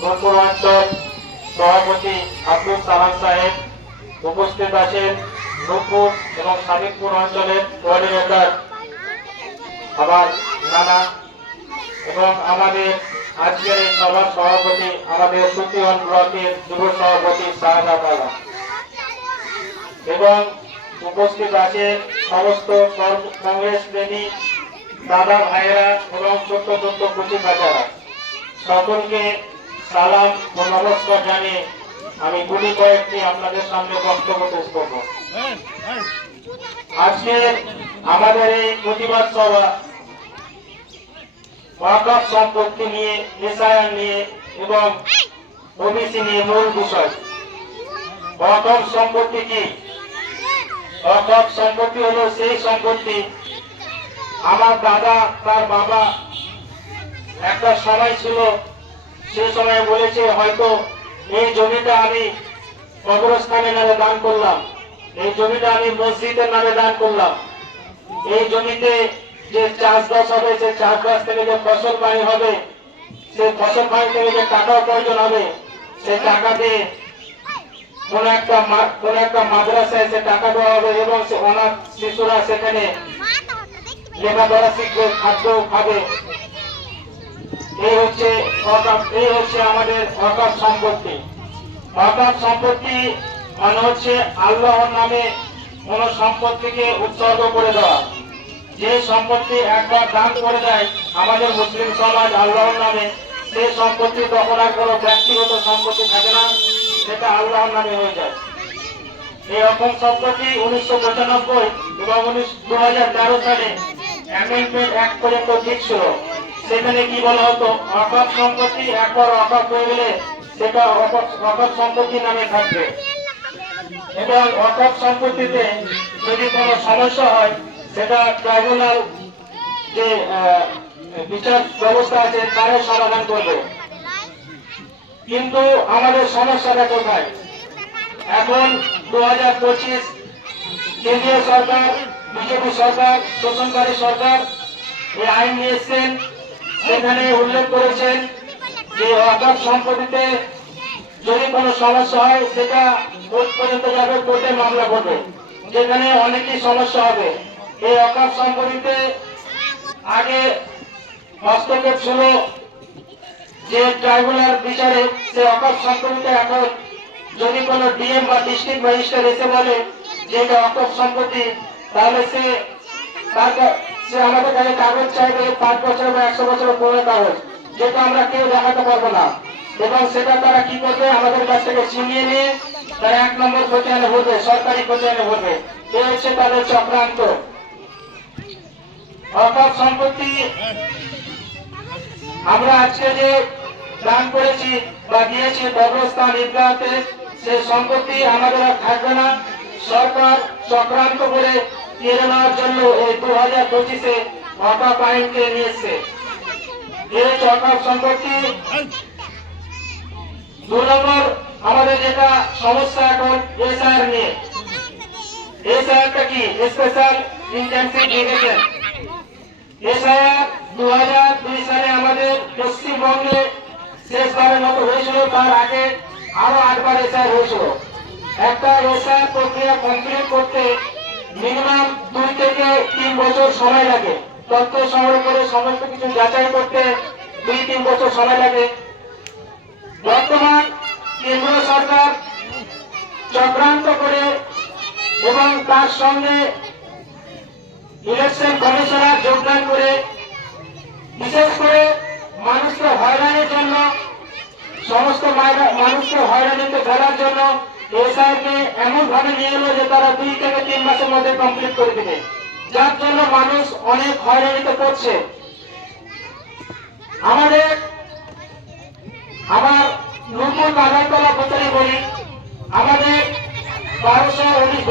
নূরপুর অঞ্চল সভাপতি আব্দুল সালাম সাহেব, উপস্থিত আছেন নূরপুর এবং সাদিকপুর অঞ্চলের কোঅর্ডিনেটর আমার নানা এবং আমাদের আজকের এই সভার সভাপতি আমাদের সুতিওয়ান ব্লকের যুব সভাপতি শাহজাদ আলম এবং উপস্থিত আছে সমস্ত কংগ্রেস প্রেমী দাদা ভাইয়েরা এবং ছোট্ট ছোট্ট কুচি বাচ্চারা, সকলকে সালাম ও নমস্কার জানিয়ে আমি গুলি কয়েকটি আপনাদের সামনে বক্তব্য পেশ করব। আজকে আমাদের এই প্রতিবাদ সভা ওয়াকফ সম্পত্তি নিয়ে, এসআইআর নিয়ে এবং ওবিসি নিয়ে মূল বিষয়। ওয়াকফ সম্পত্তি কি? ওয়াকফ সম্পত্তি হলো সেই সম্পত্তি আমার দাদা তার বাবা একটা সময় ছিল, সে সময় বলেছে হয়তো এই জমিটা আমি কবরস্থানের নামে দান করলাম, এই জমিটা আমি মসজিদের নামে দান করলাম, এই জমিতে যে চাষবাস হবে সেই চাষবাস থেকে যে ফসল পানি হবে সেই ফসল পানি থেকে যে টাকা উপার্জন হবে সেই টাকা দিয়ে কোন একটা মাদ্রাসায় সে টাকা দেওয়া হবে এবং সে অনাথ শিশুরা সেখানে লেখাপড়া শিখবে, খাদ্য খাবে। এই হচ্ছে আমাদের ওয়াকফ সম্পত্তি। ওয়াকফ সম্পত্তি মানে হচ্ছে আল্লাহর নামে কোন সম্পত্তিকে উৎসর্গ করে দেওয়া। যে সম্পত্তি একবার দান করে দেয় আমাদের মুসলিম সমাজ আল্লাহর নামে, সেই সম্পত্তি তখন আর কোনো ব্যক্তিগত সম্পত্তি থাকে না, সেটা আল্লাহর নামে হয়ে যায়। এই রকম সম্পত্তি 1995 এবং 2013 সালে অ্যামেন্ডমেন্ট অ্যাক্ট পর্যন্ত ঠিক ছিল। সেখানে কি বলা হতো, ওয়াকফ সম্পত্তি একবার ওয়াকফ হয়ে গেলে সেটা ওয়াকফ সম্পত্তি নামে থাকবে এবং ওয়াকফ সম্পত্তিতে যদি কোনো সমস্যা হয় সেটা ট্রাইব্যুনাল যে বিচার ব্যবস্থা আছে তারও সমাধান করবে। কিন্তু আমাদের সমস্যাটা কোথায়? এখন 2025 কেন্দ্রীয় সরকার, বিজেপি সরকার, শোষণকারী সরকার এই আইন নিয়ে এসেছেন। সেখানে উল্লেখ করেছেন যে ওয়াকফ সম্পত্তিতে যদি কোনো সমস্যা হয় সেটা কোর্ট পর্যন্ত যাবে, কোর্টে মামলা করবে, যেখানে অনেকই সমস্যা হবে। এই ওয়াকফ সম্পত্তিতে আগে হস্তক্ষেপ ছিল যে ট্রাইব্যুনাল বিচারে, সে ওয়াকফ সম্পত্তিতে এখন যদি কোনো ডিএম বা ডিস্ট্রিক্ট ম্যাজিস্ট্রেট এসে বলে যে এটা ওয়াকফ সম্পত্তি, তাহলে সে আমাদের কাছে কাগজ চাইবে 5 বছর বা 100 বছর পুরনো কাগজ, যেটা আমরা কেউ দেখাতে পারবো না। এবং সেটা তারা কি করবে, আমাদের কাছ থেকে ছিনিয়ে নিয়ে তারা 1 নম্বর খতিয়ানে ভরবে, সরকারি খতিয়ানে ভরবে। এই হচ্ছে তাদের চক্রান্ত। ওয়াকফ সম্পত্তি আমরা আজকে যে দান করেছি বা দিয়েছি কবরস্থান ঈদগাহতে, সেই সম্পত্তি আমাদের আর থাকবে না। সরকার চক্রান্ত করে কেড়ে নেওয়ার জন্য এই 2025-এ ওয়াকফ আইনকে নিয়ে এসছে। এই ওয়াকফ সম্পত্তি 2 নম্বর আমাদের যেটা সমস্যা এখন এসআইআর নিয়ে। এসআইআরটা কি? Special intensive irrigation. এসআইআর 2002 সালে আমাদের পশ্চিমবঙ্গে শেষবারের মতো হয়েছিল, তার আগে আরো 8 বার এসআইআর হয়েছিল। একটা এসআইআর প্রক্রিয়া কমপ্লিট করতে মিনিমাম 2 থেকে 3 বছর সময় লাগে। তথ্য সংগ্রহ করে সমস্ত কিছু যাচাই করতে 2-3 বছর সময় লাগে। বর্তমান কেন্দ্র সরকার চক্রান্ত করে এবং তার সঙ্গে ইলেকশন কমিশনার যোগদান করে বিশেষ করে মানুষকে হয়রানির জন্য, সমস্ত মানুষকে হয়রানিতে ফেলার জন্য এসআইআরকে এমন ভাবে নিয়ে এলো যে তারা 2 থেকে 3 মাসের মধ্যে কমপ্লিট করে দেবে, যার জন্য মানুষ অনেক হয়রানিতে পড়ছে। আমার নূরপুর বাজারতলা প্রচারে বলি, আমাদের 1219